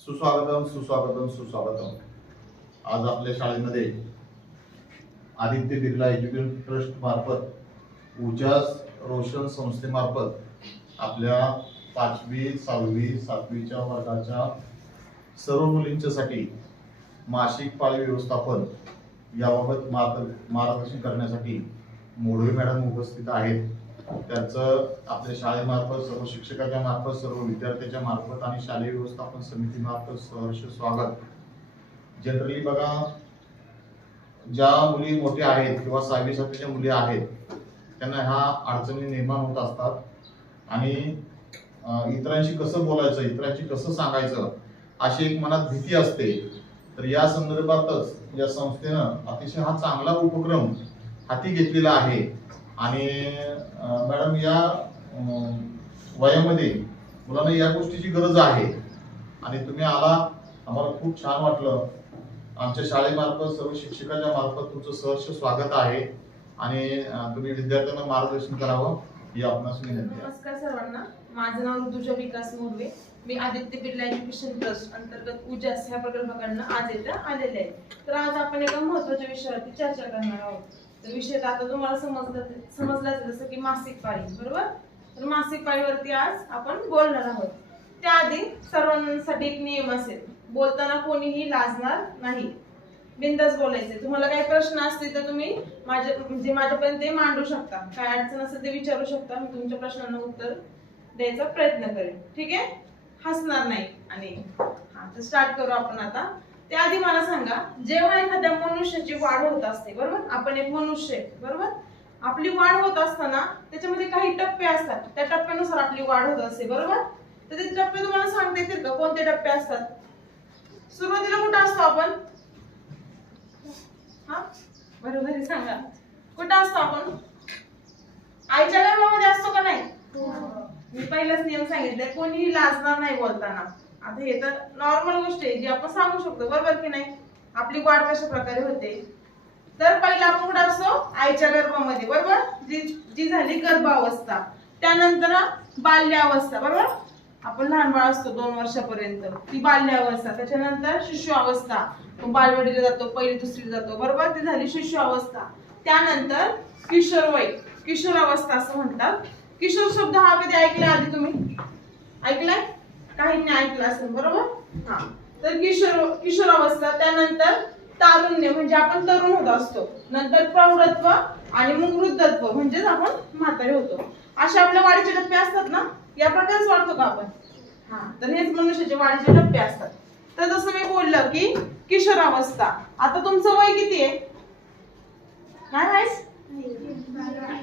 सुस्वागतम सुस्वागतम सुस्वागतम। आज आपल्या शाळेमध्ये आदित्य बिर्ला एज्युकेशन ट्रस्ट मार्फत उजास रोशन संस्थेमार्फत आपल्या 5वी 6वी 7वीच्या वर्गाच्या सर्व मुलींच्यासाठी मासिक पाळी व्यवस्थापन याबाबत मार्गदर्शन करण्यासाठी मोडवे मॅडम उपस्थित आहेत। त्याचं आपल्या शाळेमार्फत सर्व शिक्षकाच्या मार्फत सर्व विद्यार्थ्यांच्या मार्फत आणि शालेय व्यवस्थापन समिती मार्फत सहर्ष स्वागत। जनरली बघा, ज्या मुली मोठ्या आहेत किंवा 6वी 7वीच्या मुली आहेत त्यांना ह्या अडचणी निर्माण होत असतात आणि इतरांशी कसं बोलायचं, इतरांशी कसं सांगायचं अशी एक मनात भीती असते। तर या संदर्भातच या संस्थेनं अतिशय हा चांगला उपक्रम हाती घेतलेला आहे आणि मॅडम या वयामध्ये मुलांना या गोष्टीची गरज आहे आणि तुम्ही आला, आम्हाला खूप छान वाटलं। आमच्या शाळेमार्फत सर्व शिक्षकाच्या मार्फत तुमचं सहर्ष स्वागत आहे आणि तुम्ही विद्यार्थ्यांना मार्गदर्शन करावं ही आपणास विनंती आहे। नमस्कार सर्वांना, माझं नाव ऋतुजा विकास मोडवे। मी आदित्य बिर्ला एज्युकेशन ट्रस्ट अंतर्गत उजास ह्या प्रकल्पाकडनं आज इथे आलेले आहे। तर आज आपण एका महत्त्वाच्या विषयावरती चर्चा करणार आहोत। तर विषय आता तुम्हाला समजलाच जसं की मासिक पाळी, बरोबर? तर मासिक पाळीवरती आज आपण बोलणार आहोत। त्याआधी सर्वांसाठी एक नियम असेल, बोलताना कोणीही लाजणार नाही, बिनधास्त बोलायचे। तुम्हाला काही प्रश्न असतील तर तुम्ही माझ्यापर्यंत ते मांडू शकता, काय अडचण असेल ते विचारू शकता, मी तुमच्या प्रश्नांना उत्तर द्यायचा प्रयत्न करेन, ठीक आहे? हसणार नाही। आणि तर स्टार्ट करू आपण आता। त्याआधी मला सांगा, जेव्हा एखाद्या मनुष्याची वाढ होत असते, बरोबर? आपण एक मनुष्य आहे, बरोबर? आपली वाढ होत असताना त्याच्यामध्ये काही टप्पे असतात, त्या टप्प्यानुसार आपली वाढ होत असते, बरोबर? तर ते टप्पे तुम्हाला सांगता येतील का, कोणते टप्पे असतात? सुरुवातीला कुठं असतो आपण? हा, बरोबर आहे, सांगा कुठं असतो आपण? आईच्या गर्भामध्ये असतो का नाही? मी पहिलाच नियम सांगितले, कोणीही लाजणार नाही बोलताना। आता हे तर नॉर्मल गोष्ट आहे जी आपण सांगू शकतो, बरोबर की नाही? आपली वाढ कशा प्रकारे होते? तर पहिला आपण कुठं असतो? आईच्या गर्भामध्ये, बरोबर? जी झाली गर्भावस्था, त्यानंतर बाल्यावस्था, बरोबर? आपण लहान बाळ असतो 2 वर्षापर्यंत, ती बाल्यावस्था। त्याच्यानंतर शिशु अवस्था, बालवाडीला जातो, पहिली दुसरीला जातो, बरोबर? ती झाली शिशु अवस्था। त्यानंतर किशोर वय, किशोर अवस्था असं म्हणतात। किशोर शब्द हा कधी ऐकलाय आधी तुम्ही? ऐकलाय? काहींनी ऐकलं असेल, बरोबर? हा, तर किशोर अवस्था, त्यानंतर तारुण्य म्हणजे आपण तरुण होत असतो, नंतर प्रौढत्व आणि मग वृद्धत्व म्हणजेच आपण म्हातारे होतो। असे आपल्या वाढीचे टप्पे असतात ना, या प्रकारेच वाढतो का आपण? हा, तर हेच मनुष्याचे वाढीचे टप्पे असतात। तर जसं मी बोललं की किशोरावस्था, आता तुमचं वय किती आहे? काय माहित?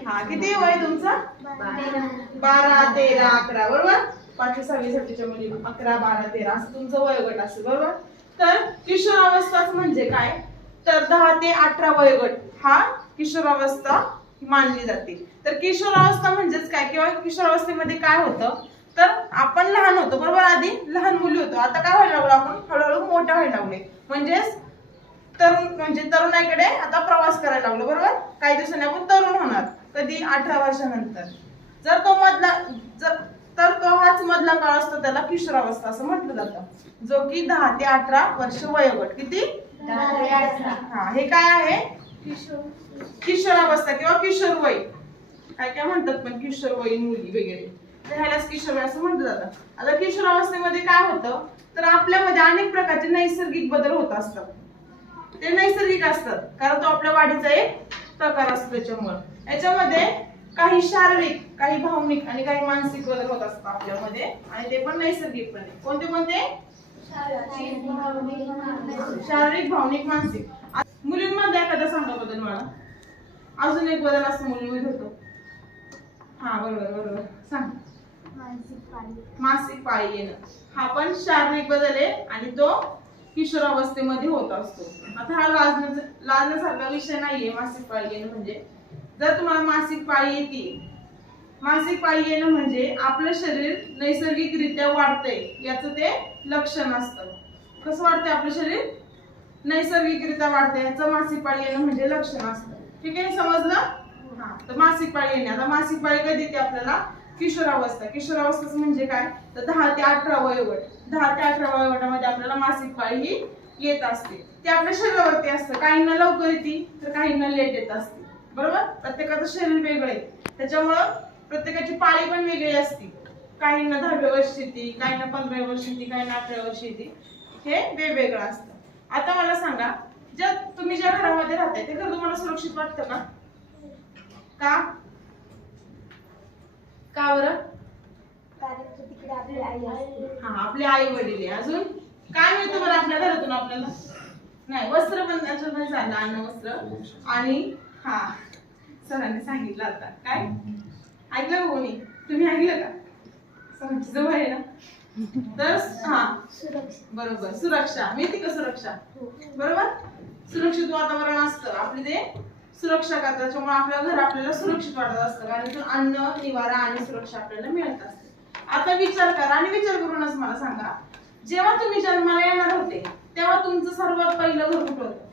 हा, किती वय तुमचं? 12 13 11, बरोबर? 5वी 6वी 7वीच्या मुली 11 12 13 असं तुमचं वयोगट असेल, बरोबर? तर किशोरावस्थाच म्हणजे काय? तर 10 ते 18 वयोगट हा किशोरावस्था मानली जाते। तर किशोरावस्था म्हणजेच काय, किंवा किशोरावस्थेमध्ये काय होतं, तर आपण लहान होतो, बरोबर? आधी लहान मुली होतो, आता काय व्हायला लागलो आपण? हळूहळू मोठ्या व्हायला लागले, म्हणजेच तरुणाईकडे आता प्रवास करायला लागलो, बरोबर? काही दिवसांनी आपण तरुण होणार, कधी? 18 वर्षानंतर। तर तो हाच मधला काळ असतो, त्याला किशोरावस्था असं म्हटलं जातं, जो की 10 ते 18 वर्ष वयोगट। किती? 10 ते 18। हा, हे काय आहे? किशोरावस्था किंवा किशोर वय, काय काय म्हणतात पण किशोर वयीन मुली वगैरे, तर ह्यालाच किशोर वय असं म्हटलं जातं। आता किशोरावस्थेमध्ये काय होतं, तर आपल्यामध्ये अनेक प्रकारचे नैसर्गिक बदल होत असतात। ते नैसर्गिक असतात कारण तो आपल्या वाढीचा एक प्रकार असतो। त्याच्यामुळे याच्यामध्ये काही शारीरिक, काही भावनिक आणि काही मानसिक बदल होत असतात आपल्यामध्ये, आणि ते पण नैसर्गिकपणे। कोणते कोणते? शारीरिक, भावनिक, मानसिक। मुलींमध्ये एखादा सांगा बदल मला, अजून एक बदल असतो मुलींमध्ये होतो। हा, बरोबर बरोबर, सांग। मासिक पाळी येणं हा पण शारीरिक बदल आहे आणि तो किशोरावस्थेमध्ये होत असतो। आता हा लाजण्यासारखा विषय नाहीये मासिक पाळी येणं म्हणजे। जर तुम्हाला मासिक पाळी येते, मासिक पाळी येणं म्हणजे आपलं शरीर नैसर्गिकरित्या वाढतंय याचं ते लक्षण असतं। कसं वाढतंय आपलं शरीर? नैसर्गिकरित्या वाढतंय, याचं मासिक पाळी येणं म्हणजे लक्षण असतं, ठीक आहे? समजलं? हा, तर मासिक पाळी येणे. आता मासिक पाळी कधी येते आपल्याला? किशोरावस्था. किशोरावस्था म्हणजे काय? तर 10 ते 18 वयोगट. 10 ते 18 वयोगटामध्ये आपल्याला मासिक पाळी ही येत असते. ते आपल्या शरीरावरती असतं. काहींना लवकर येते तर काहींना लेट येत असते. बरोबर? प्रत्येकाचं शरीर वेगळं आहे, त्याच्यामुळं प्रत्येकाची पाळी पण वेगळी असते. काहींना 10व्या वर्षी येते, काहींना 15व्या वर्षी येते, काहींना 18व्या वर्षी येते. हे वेगवेगळं असतं. आता मला सांगा, तुम्ही ज्या घरामध्ये राहताय ते घर तुम्हाला सुरक्षित वाटतं का? का बरं? तिकडे आपली आई असते. आपले आई वडील आहे. अजून काय मिळतं बरं आपल्या घरातून आपल्याला? नाही, वस्त्र पण त्याच्यामध्ये झालं, अन्न वस्त्र. आणि सरांनी सांगितलं आता काय ऐकलं का कोणी? तुम्ही ऐकलं का? सरांची जवळ आहे ना. तर सुरक्षा. बरोबर, सुरक्षा मिळते का? सुरक्षा बरोबर. सुरक्षित वातावरण असतं आपले ते सुरक्षा करतात, त्याच्यामुळे आपलं घर आपल्याला सुरक्षित वाटत असतं, कारण इथून अन्न, निवारा आणि सुरक्षा आपल्याला मिळत असते. आता विचार करा आणि विचार करूनच मला सांगा, जेव्हा तुम्ही जन्माला येणार होते तेव्हा तुमचं सर्वात पहिलं घर कुठं होतं?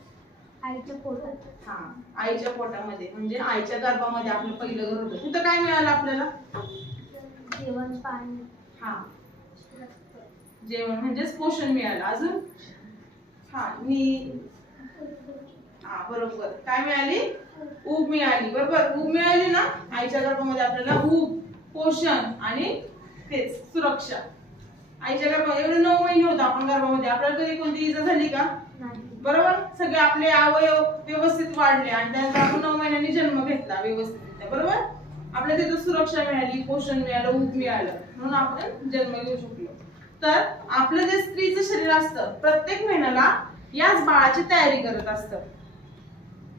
आईच्या पोटात. आईच्या पोटामध्ये, म्हणजे आईच्या गर्भामध्ये आपलं पहिलं घर होतं. तिथं काय मिळालं आपल्याला? जेवण, पाणी. जेवण म्हणजेच पोषण मिळालं. अजून बरोबर, काय मिळाली? ऊब मिळाली. बरोबर, ऊब मिळाली ना. आईच्या गर्भामध्ये आपल्याला ऊब, पोषण आणि तेच सुरक्षा. आईच्या गर्भामध्ये एवढे 9 महिने होतो आपण गर्भामध्ये, आपल्याला कधी कोणती इजा झाली का? बरोबर, सगळे आपले अवयव व्यवस्थित वाढले आणि त्यानंतर आपण 9 महिन्यांनी जन्म घेतला व्यवस्थित. बरोबर, आपल्याला तिथं सुरक्षा मिळाली, पोषण मिळालं, ऊब मिळालं, म्हणून आपण जन्म घेऊ शकलो. तर आपलं जे स्त्रीचं शरीर असतं प्रत्येक महिन्याला याच बाळाची तयारी करत असतं.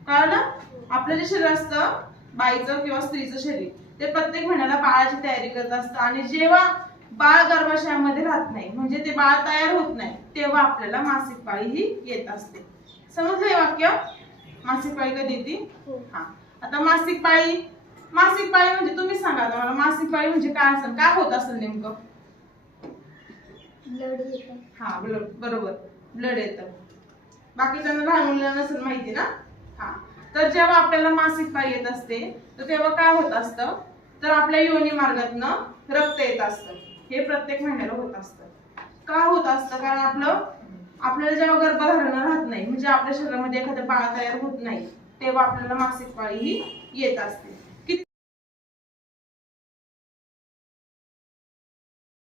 कळलं? आपलं जे शरीर असतं बाईचं किंवा स्त्रीचं शरीर, ते प्रत्येक महिन्याला बाळाची तयारी करत असतं. आणि जेव्हा बाळ गर्भाशयामध्ये राहत नाही, म्हणजे ते बाळ तयार होत नाही, तेव्हा आपल्याला मासिक पाळी ही येत असते. समजलं हे वाक्य? मासिक पाळी कधी येते? आता मासिक पाळी म्हणजे तुम्ही सांगा आता मला, मासिक पाळी म्हणजे काय असेल, काय होत असेल नेमकं? ब्लड येतं. ब्लड. बरोबर, ब्लड येतं. बाकीच्यांना लहान मुलांना नसेल माहिती ना. तर जेव्हा आपल्याला मासिक पाळी येत असते तर तेव्हा काय होत असतं, तर आपल्या योनी मार्गातनं रक्त येत असतं. हे प्रत्येक महिन्याला होत असतं. का होत असतं? कारण आपल्याला जेव्हा गर्भधारण राहत नाही, म्हणजे आपल्या शरीरामध्ये एखादं बाळ तयार होत नाही, तेव्हा आपल्याला मासिक पाळी ही येत असते.